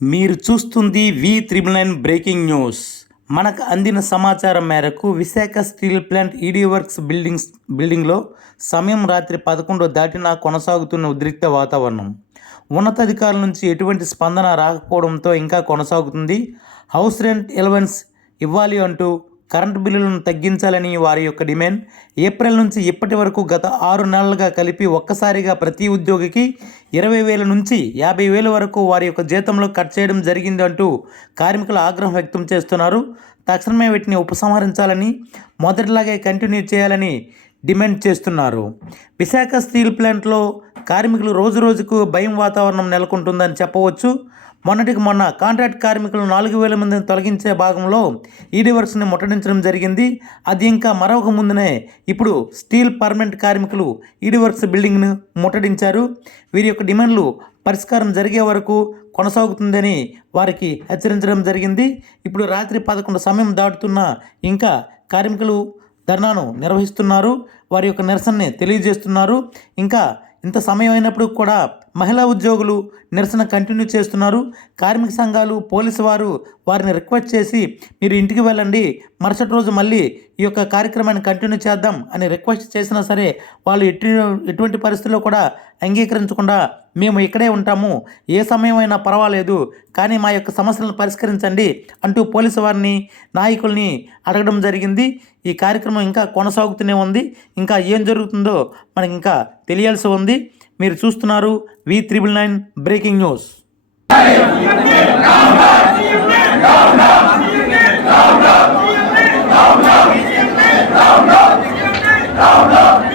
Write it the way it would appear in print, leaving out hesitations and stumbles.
మీరు చూస్తుంది V999 breaking news. మనకు అందిన సమాచారం మేరకు Visakha steel plant ED works బిల్డింగ్లో సమయం రాత్రి 11 దాటినా కొనసాగుతున్న ఉద్రిక్త వాతావరణం. ఉన్నతాధికారుల నుంచి ఎటువంటి స్పందన రాకపోవడంతో ఇంకా కొనసాగుతుంది. హౌస్ రెంట్ ఎలవెన్స్ ఇవ్వాలి అంటూ కరెంటు బిల్లులను తగ్గించాలని వారి యొక్క డిమాండ్. ఏప్రిల్ నుంచి ఇప్పటి వరకు గత 6 నెలలుగా కలిపి ఒక్కసారిగా ప్రతి ఉద్యోగికి 20,000 నుంచి 50,000 వరకు వారి యొక్క జీతంలో కట్ చేయడం జరిగింది అంటూ కార్మికులు ఆగ్రహం వ్యక్తం చేస్తున్నారు. తక్షణమే వీటిని ఉపసంహరించాలని, మొదటిలాగే కంటిన్యూ చేయాలని డిమాండ్ చేస్తున్నారు. విశాఖ స్టీల్ ప్లాంట్లో కార్మికులు రోజుకు భయం వాతావరణం నెలకొంటుందని చెప్పవచ్చు. మొన్నటికి మొన్న కాంట్రాక్ట్ కార్మికులు 4,000 మందిని తొలగించే భాగంలో ఈడీ వర్క్స్ని ముట్టడించడం జరిగింది. అది ఇంకా మరొక ముందునే ఇప్పుడు స్టీల్ పర్మనెంట్ కార్మికులు ఈడీ వర్క్స్ బిల్డింగ్ను ముట్టడించారు. వీరి యొక్క డిమాండ్లు పరిష్కారం జరిగే వరకు కొనసాగుతుందని వారికి హెచ్చరించడం జరిగింది. ఇప్పుడు రాత్రి 11 సమయం దాటుతున్నా ఇంకా కార్మికులు ధర్నాను నిర్వహిస్తున్నారు. వారి యొక్క నిరసనని తెలియజేస్తున్నారు. ఇంకా ఇంత సమయం అయినప్పుడు కూడా మహిళా ఉద్యోగులు నిరసన కంటిన్యూ చేస్తున్నారు. కార్మిక సంఘాలు, పోలీసు వారు వారిని రిక్వెస్ట్ చేసి మీరు ఇంటికి వెళ్ళండి, మరుసటి రోజు మళ్ళీ ఈ యొక్క కార్యక్రమాన్ని కంటిన్యూ చేద్దాం అని రిక్వెస్ట్ చేసినా సరే వాళ్ళు ఎటువంటి పరిస్థితుల్లో కూడా అంగీకరించకుండా మేము ఇక్కడే ఉంటాము, ఏ సమయం అయినా పర్వాలేదు, కానీ మా యొక్క సమస్యలను పరిష్కరించండి అంటూ పోలీసు వారిని, నాయకుల్ని అడగడం జరిగింది. ఈ కార్యక్రమం ఇంకా కొనసాగుతూనే ఉంది. ఇంకా ఏం జరుగుతుందో మనకి ఇంకా తెలియాల్సి ఉంది. మీరు చూస్తున్నారు V999 breaking news. Down, down.